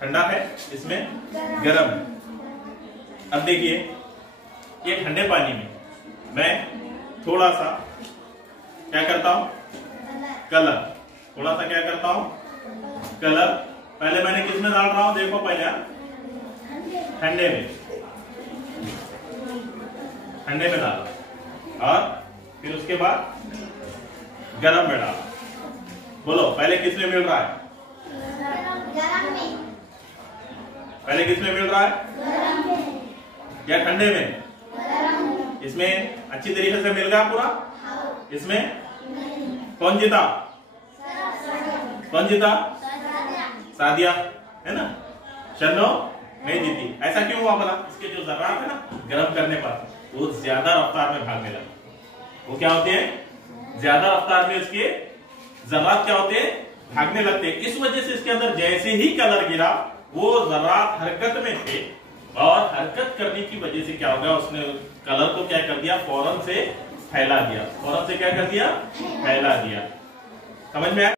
ठंडा है, इसमें गर्म है। अब देखिए ये ठंडे पानी में मैं थोड़ा सा क्या करता हूं, कलर, थोड़ा सा क्या करता हूं, कलर। पहले मैंने किस में डाल रहा हूं, देखो पहले ठंडे में, ठंडे में डाला और फिर उसके बाद गरम में डाला। बोलो पहले किस में मिल रहा है, पहले किस में मिल रहा है या ठंडे में? इसमें अच्छी तरीके से मिल गया पूरा। इसमें कौन जीता, कौन जीता? सादिया है ना, शन्नो नहीं जीती। ऐसा क्यों हुआ बोला? इसके जो जर्रात है ना गर्म करने पर वो ज्यादा रफ्तार में भागने लगा। वो क्या होते हैं, ज्यादा रफ्तार में इसके जर्रात क्या होते हैं, भागने लगते हैं। इस वजह से इसके अंदर जैसे ही कलर गिरा वो जर्रात हरकत में थे और हरकत करने की वजह से क्या हो गया, उसने कलर को क्या कर दिया, फौरन से फैला दिया। फौरन से क्या कर दिया, फैला दिया। समझ में आया?